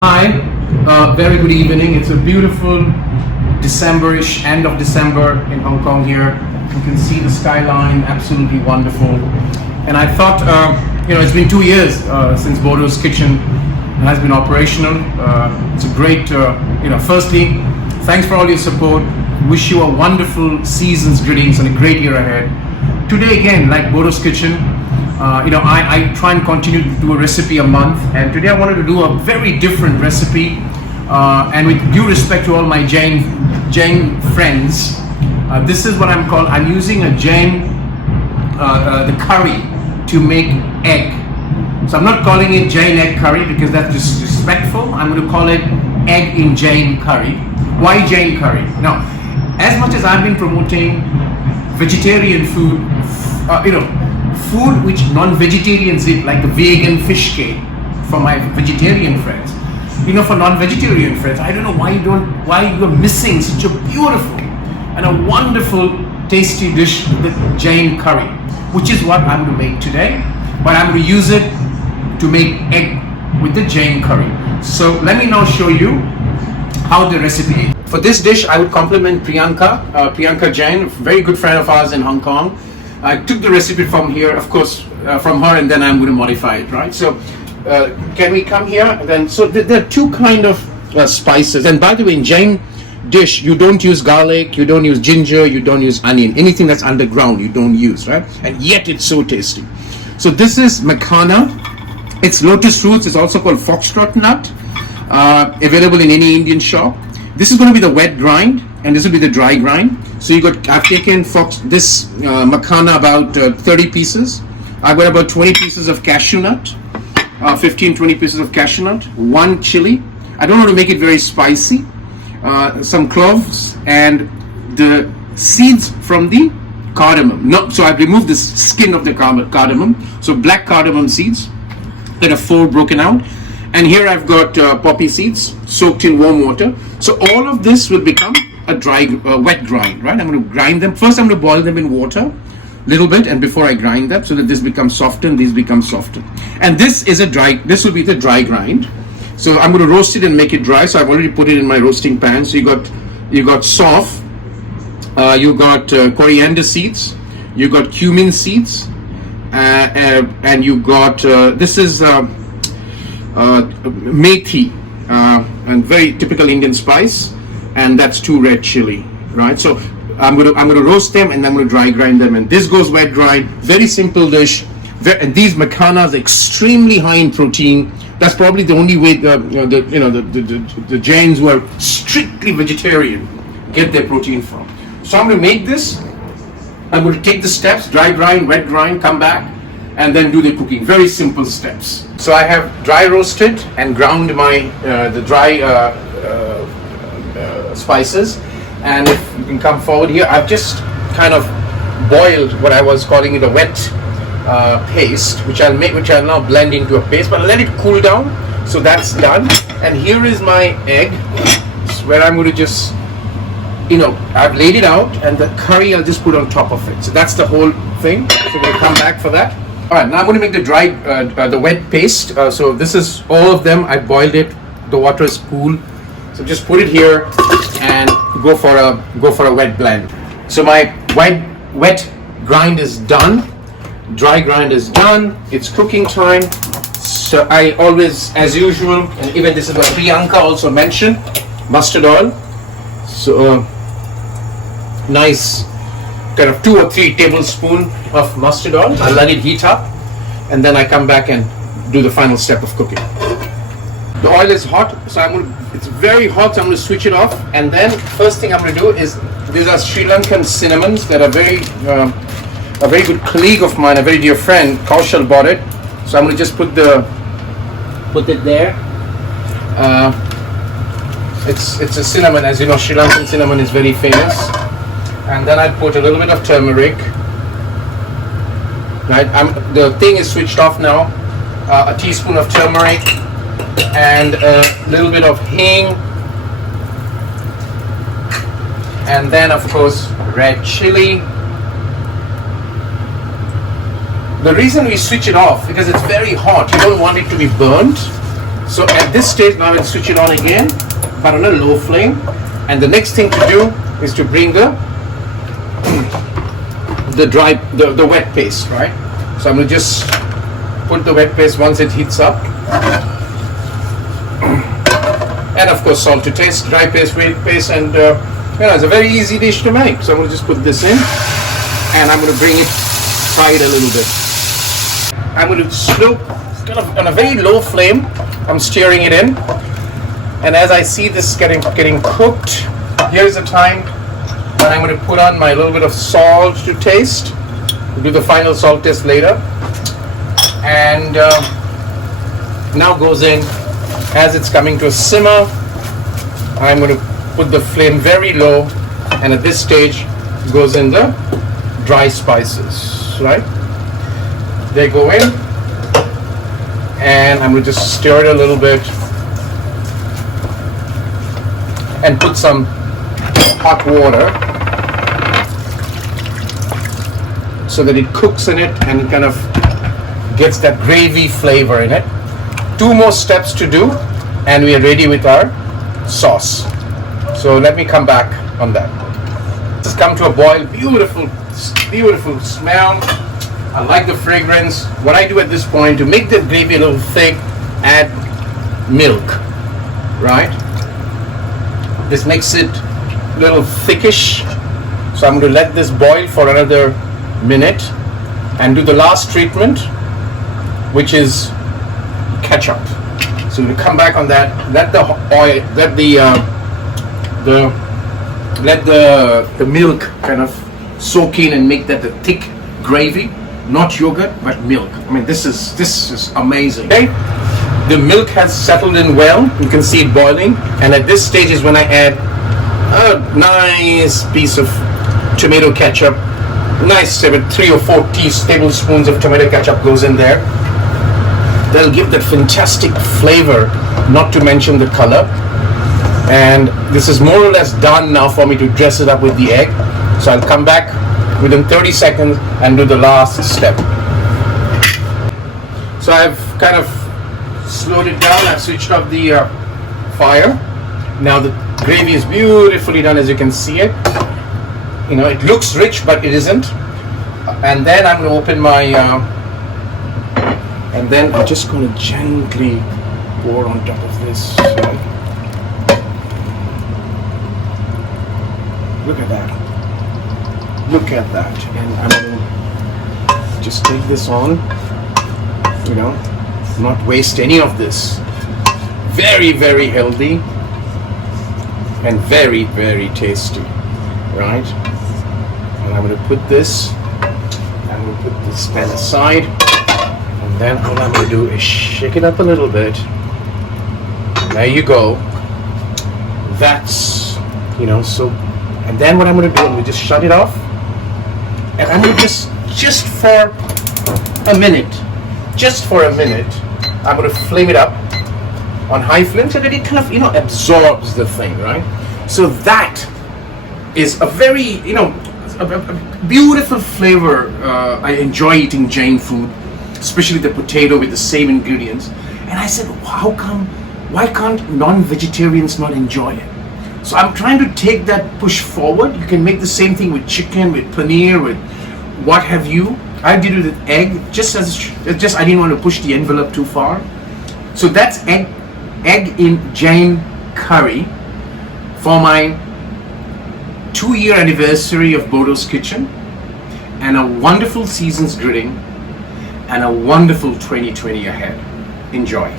Hi, very good evening. It's a beautiful Decemberish, end of December in Hong Kong here. You can see the skyline, absolutely wonderful. And I thought, it's been 2 years since Bordo's kitchen has been operational. It's a great, firstly, thanks for all your support. Wish you a wonderful season's greetings and a great year ahead. Today again, like Bordo's kitchen, I try and continue to do a recipe a month, and today I wanted to do a very different recipe, and with due respect to all my Jain friends, this is what I'm using a Jain, the curry to make egg. So I'm not calling it Jain egg curry because that's disrespectful. I'm going to call it egg in Jain curry. Why Jain curry? Now, as much as I've been promoting vegetarian food, food which non-vegetarians eat, like the vegan fish cake for my vegetarian friends. For non-vegetarian friends, I don't know why you're missing such a beautiful and a wonderful tasty dish, the Jain curry, which is what I'm going to make today. But I'm going to use it to make egg with the Jain curry. So let me now show you how the recipe is. For this dish, I would compliment Priyanka Jain, a very good friend of ours in Hong Kong. I took the recipe from here, of course, from her, and then I'm going to modify it, right? So, can we come here? So there are two kind of spices. And by the way, in Jain dish, you don't use garlic, you don't use ginger, you don't use onion. Anything that's underground, you don't use, right? And yet it's so tasty. So this is Makhana. It's lotus roots. It's also called foxtrot nut. Available in any Indian shop. This is going to be the wet grind, and this will be the dry grind. So I've taken Makhana about 30 pieces. I've got about 20 pieces of cashew nut, 15-20 pieces of cashew nut, 1 chilli. I don't want to make it very spicy. Some cloves and the seeds from the cardamom. So I've removed the skin of the cardamom. So black cardamom seeds. There are 4 broken out. And here I've got poppy seeds soaked in warm water. So all of this will become a wet grind, right? I'm going to grind them. First, I'm going to boil them in water a little bit, and before I grind them, so that this becomes softer and these become softer. And this will be the dry grind. So I'm going to roast it and make it dry. So I've already put it in my roasting pan. So you got saunf, you got coriander seeds, you got cumin seeds, and you got this is Methi, and very typical Indian spice, and that's 2 red chili, right? So I'm gonna roast them, and I'm gonna dry grind them, and this goes wet grind. Very simple dish. And these makhanas are extremely high in protein. That's probably the only way the Jains who are strictly vegetarian get their protein from. So I'm gonna make this. I'm going to take the steps: dry grind, wet grind, come back, and then do the cooking. Very simple steps. So I have dry roasted and ground the dry spices, and if you can come forward here, I've just kind of boiled what I was calling it a wet paste, which I'll now blend into a paste, but I'll let it cool down. So that's done, and here is my egg, where I'm going to just, I've laid it out, and the curry I'll just put on top of it. So that's the whole thing. So we'll come back for that. All right, now I'm going to make the wet paste. So this is all of them. I boiled it. The water is cool. So just put it here and go for a wet blend. So my wet grind is done. Dry grind is done. It's cooking time. So I always, as usual, and even this is what Priyanka also mentioned, mustard oil. So nice kind of 2 or 3 tablespoons of mustard oil. I'll let it heat up, and then I come back and do the final step of cooking. The oil is hot, so it's very hot, so I'm going to switch it off. And then first thing I'm going to do is, these are Sri Lankan cinnamons that are a very good colleague of mine, a very dear friend, Kaushal, bought it. So I'm going to just put it there. It's a cinnamon, as you know, Sri Lankan cinnamon is very famous. And then I put a little bit of turmeric. Right, the thing is switched off now. A teaspoon of turmeric and a little bit of hing, and then of course red chili. The reason we switch it off because it's very hot. You don't want it to be burnt. So at this stage, now I'll switch it on again, but on a low flame. And the next thing to do is to bring the wet paste, right? So I'm going to just put the wet paste once it heats up. And of course salt to taste, dry paste, wet paste, and it's a very easy dish to make. So I'm going to just put this in, and I'm going to bring it side a little bit. I'm going to slow, kind of on a very low flame, I'm stirring it in. And as I see this getting cooked, here's the time when I'm going to put on my little bit of salt to taste. We'll do the final salt test later. And now goes in, as it's coming to a simmer, I'm going to put the flame very low, and at this stage goes in the dry spices, right? They go in, and I'm going to just stir it a little bit and put some hot water so that it cooks in it and it kind of gets that gravy flavor in it. 2 more steps to do, and we are ready with our sauce. So let me come back on that. It's come to a boil. Beautiful, beautiful smell. I like the fragrance. What I do at this point to make the gravy a little thick, add milk, right? This makes it a little thickish. So I'm going to let this boil for another minute and do the last treatment, which is ketchup. So we'll come back on that. Let the oil, let the milk kind of soak in and make that a thick gravy, not yogurt but milk. I mean, this is amazing. Okay, the milk has settled in well. You can see it boiling, and at this stage is when I add a nice piece of tomato ketchup. Nice, 3 or 4 tablespoons of tomato ketchup goes in there. They'll give that fantastic flavor, not to mention the color. And this is more or less done now for me to dress it up with the egg. So I'll come back within 30 seconds and do the last step. So I've kind of slowed it down. I've switched off the fire. Now the gravy is beautifully done, as you can see it. You know, it looks rich, but it isn't. And then I'm going to open my and then I'm just going to gently pour on top of this. Look at that. Look at that. And I'm going to just take this on, you know, not waste any of this. Very, very healthy and very, very tasty, right? And I'm going to put this, I'm going to put this pan aside. And then all I'm going to do is shake it up a little bit. There you go. That's, you know, so, and then what I'm going to do, I'm going to just shut it off. And I'm going to just for a minute, I'm going to flame it up on high flame so that it kind of, you know, absorbs the thing, right? So that is a very, you know, a beautiful flavor. I enjoy eating Jain food, especially the potato with the same ingredients. And I said, why can't non-vegetarians not enjoy it? So I'm trying to take that push forward. You can make the same thing with chicken, with paneer, with what have you. I did it with egg, just I didn't want to push the envelope too far. So that's egg in Jain curry for my 2-year anniversary of Bordo's Kitchen, and a wonderful season's greeting and a wonderful 2020 ahead. Enjoy.